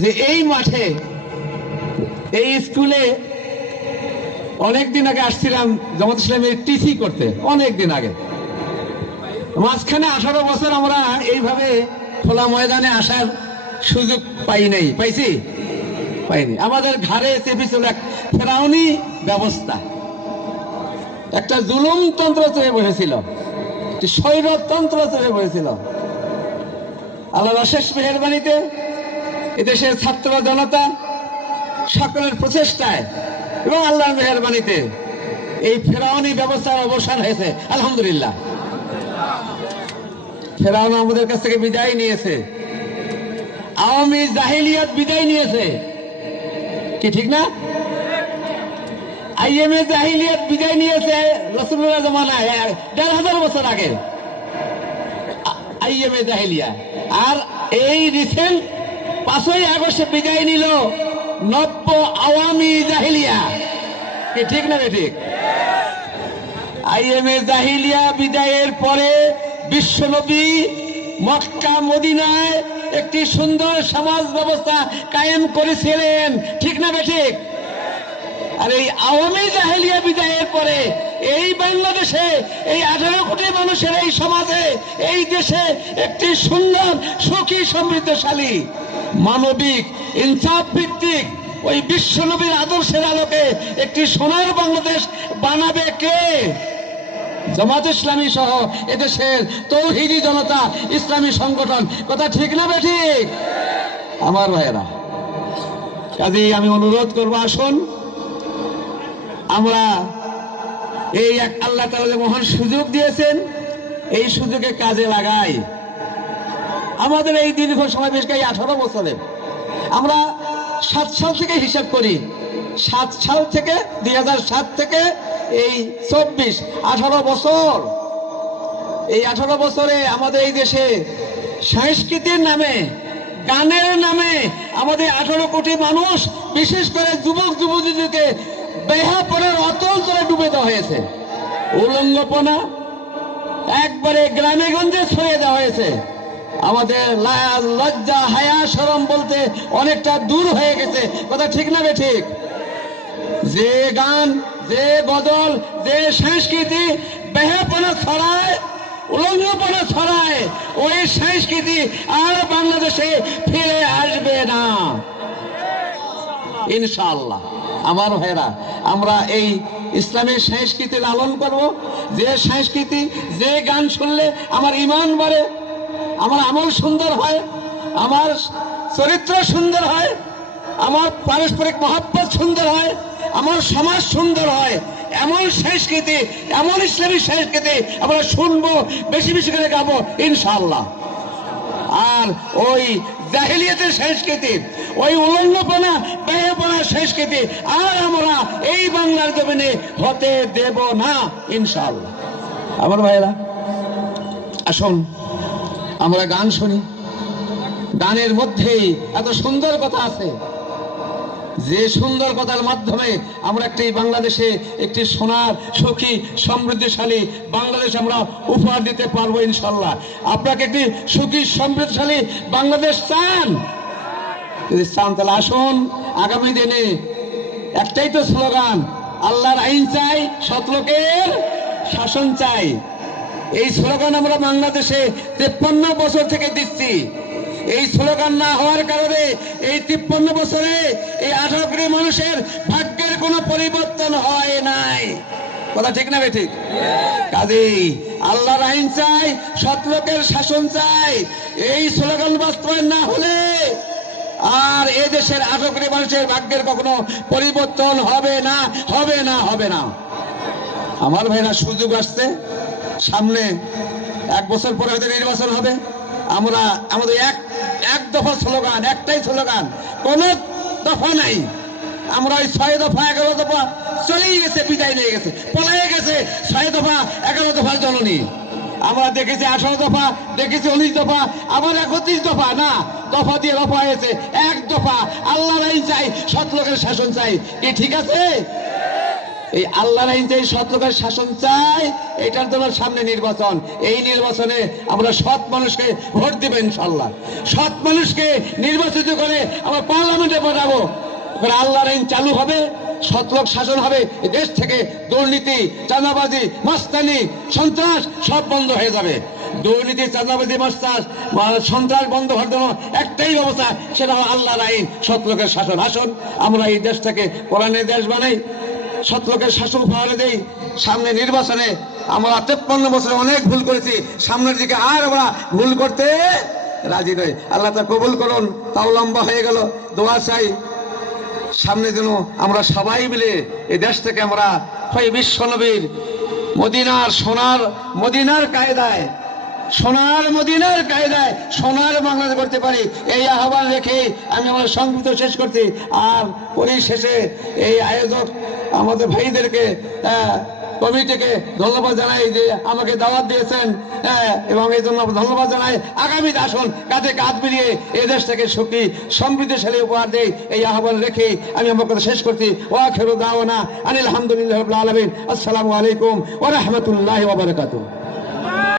যে এই মাঠে এই স্কুলে অনেকদিন আগে আসছিলাম জামাত ইসলামের টিসি করতে, অনেকদিন আগে। মাঝখানে 18 বছর আমরা এইভাবে খোলা ময়দানে আসার সুযোগ পাইছি? পাইনি। আমাদের ঘাড়ে চেপে ছিল এক ফেরাউনি ব্যবস্থা, একটা জুলুমতন্ত্র চেপে বসেছিল, একটি স্বৈরতন্ত্র চেপে বসেছিল। আল্লাহর অশেষ মেহেরবানিতে এদেশের ছাত্র জনতা সকলের প্রচেষ্টায় এবং আল্লাহর মেহেরবানিতে এই ফেরাউনি ব্যবস্থার অবসান হয়েছে, আলহামদুলিল্লাহ। ফেরাউন আমাদের কাছ থেকে বিদায় নিয়েছে, আওয়ামী জাহিলিয়াত বিদায় নিয়েছে, কি ঠিক না? আইএমএ জাহিলিয়াত বিদায় নিয়েছে রাসূলুল্লাহ জামানায় ১৫০০ বছর আগে, আইএমএ জাহিলিয়া। আর এই রিসেন্ট ৫ই আগস্টে বিদায় নিল নব্য আওয়ামী জাহিলিয়া, কি ঠিক না? ঠিক। আইএমএ জাহিলিয়া বিদায়ের পরে বিশ্বনবী মক্কা মদিনায় একটি সুন্দর সমাজ ব্যবস্থা কায়েম করেছিলেন, ঠিক না? ঠিক। আর এই আওয়ামী জাহেলিয়া বিদায়ের পরে এই বাংলাদেশে এই 18 কোটি মানুষের এই সমাজে এই দেশে একটি সুন্দর সুখী সমৃদ্ধশালী মানবিক ইনসাফ ভিত্তিক ওই বিশ্বনবীর আদর্শের আলোকে একটি সোনার বাংলাদেশ বানাবে কে? জামাত ইসলামী সহ এদেশের তৌহিদি জনতা ইসলামী সংগঠন, কথা ঠিক না ঠিক? আমার ভাইয়েরা, কাজেই আমি অনুরোধ করব, আসুন আমরা এই এক আল্লাহ তাআলা যে মহান সুযোগ দিয়েছেন এই সুযোগে কাজে লাগাই। আমাদের এই দীর্ঘ সময়, বেশ 18 বছরে আমরা 7 সাল থেকে হিসাব করি, 7 সাল থেকে 2007 থেকে এই 24 18 বছর। এই 18 বছরে আমাদের এই দেশে সংস্কৃতির নামে, গানের নামে আমাদের 18 কোটি মানুষ, বিশেষ করে যুবক যুবতীদেরকে বেহাপনার অতল তলে ডুবে দেওয়া হয়েছে। উলঙ্গপনা একবারে গ্রামে গঞ্জে ছড়িয়ে দেওয়া হয়েছে। আমাদের লজ্জা হায়া শরম বলতে অনেকটা দূর হয়ে গেছে, কথা ঠিক না ঠিক? যে গান, যে গজল, যে সংস্কৃতি বেহাপনা ছড়ায়, উলঙ্গপনা ছড়ায়, ওই সংস্কৃতি আর বাংলাদেশে ফিরে আসবে না ইনশাআল্লাহ। আমার ভাইরা, আমরা এই ইসলামের সংস্কৃতি লালন করব। যে সংস্কৃতি, যে গান শুনলে আমার ঈমান বাড়ে, আমার আমল সুন্দর হয়, আমার চরিত্র সুন্দর হয়, আমার পারস্পরিক মহব্বত সুন্দর হয়, আমার সমাজ সুন্দর হয়, এমন সংস্কৃতি, এমন ইসলামী সংস্কৃতি আমরা শুনবো, বেশি বেশি করে গাবো ইনশাআল্লাহ। আর ওই জাহেলিয়াতের সংস্কৃতি, ওই উলঙ্গপনা বেহাপনার সংস্কৃতি আর আমরা এই বাংলার জমিনে হতে দেব না ইনশাআল্লাহ। আমার ভাইরা, আসুন আমরা গান শুনি। গানের মধ্যেই এত সুন্দর কথা আছে, যে সুন্দর কথার মাধ্যমে আমরা একটি বাংলাদেশে একটি সোনার সুখী সমৃদ্ধশালী বাংলাদেশ আমরা উপহার দিতে পারবো ইনশাল্লাহ। আপনাকে একটি সুখী সমৃদ্ধশালী বাংলাদেশ চান? যদি চান তাহলে আসুন, আগামী দিনে একটাই তো স্লোগান, আল্লাহর আইন চাই, সৎ লোকের শাসন চাই। এই স্লোগান আমরা বাংলাদেশে 53 বছর থেকে দিচ্ছি। এই স্লোগান না হওয়ার কারণে এই 53 বছরে এই 18 কোটি মানুষের ভাগ্যের কোনো পরিবর্তন হয় নাই, কথা ঠিক না ঠিক? কাজেই আল্লাহর আইন চাই, সৎ লোকের শাসন চাই। এই স্লোগান বাস্তবায়ন না হলে আর এই দেশের 18 কোটি মানুষের ভাগ্যের কখনো পরিবর্তন হবে না, হবে না, হবে না। আমার ভাইরা, সুযোগ আসছে সামনে, 1 বছর পরে হয়তো নির্বাচন হবে। আমরা আমাদের এক দফা স্লোগান, একটাই স্লোগান, কোন দফা নাই। আমরা ওই 6 দফা 11 দফা চলেই গেছে, বিদায় নিয়ে গেছে, পলাইয়ে গেছে 6 দফা 11 দফার জননী। আমরা দেখেছি 18 দফা, দেখেছি 19 দফা, আবার 31 দফা। না, দফা দিয়ে দফা হয়েছে, 1 দফা, আল্লাহর আইন চাই, সৎ লোকের শাসন চাই। কি ঠিক আছে? এই আল্লাহর আইন যে সৎ লোকের শাসন চাই, এটার জন্য সামনে নির্বাচন। এই নির্বাচনে আমরা সৎ মানুষকে ভোট দিবেন ইনশাআল্লাহ। সৎ মানুষকে নির্বাচিত করে আমরা পার্লামেন্টে পাঠাবো। আল্লাহর আইন চালু হবে, সৎলোক শাসন হবে, দেশ থেকে দুর্নীতি, চাঁদাবাজি, মাস্তানি, সন্ত্রাস সব বন্ধ হয়ে যাবে। দুর্নীতি, চাঁদাবাজি, মাস্তান, সন্ত্রাস বন্ধ হওয়ার জন্য একটাই ব্যবস্থা, সেটা হলো আল্লাহর আইন, সৎলোকের শাসন। আসুন আমরা এই দেশটাকে কোরআনের দেশ বানাই, সৎলোকের শাসন পাহাড়ে দেই। সামনে নির্বাচনে আমরা 53 বছরে অনেক ভুল করেছি, সামনের দিকে আর আমরা ভুল করতে রাজি নই। আল্লাহ তা কবুল করুন। তাও লম্বা হয়ে গেল, দোয়া চাই সামনে যেন আমরা সবাই মিলে এই দেশ থেকে আমরা হয় বিশ্বনবীর মদিনার সোনার মদিনার কায়দায়, সোনার মদিনার কায়দায় সোনার বাংলাদেশ করতে পারি, এই আহ্বান রেখে আমি আমার সংক্ষিপ্ত শেষ করছি। আর পরিশেষে এই আয়োজক আমাদের ভাইদেরকে, কমিটিকে ধন্যবাদ জানাই যে আমাকে দাওয়াত দিয়েছেন, এবং এই জন্য ধন্যবাদ জানাই। আগামী আসন কাঁধে কাঁধ মিলিয়ে এই দেশটাকে সুখী সমৃদ্ধিশালী উপহার দেই, এই আহ্বান রেখে আমি আমার কথা শেষ করছি। ওয়াখিরু দাওয়ানা আনিল হামদুলিল্লাহি রাব্বিল আলামিন। আসসালামু আলাইকুম ওয়া রাহমাতুল্লাহি ওয়া বারাকাতুহু।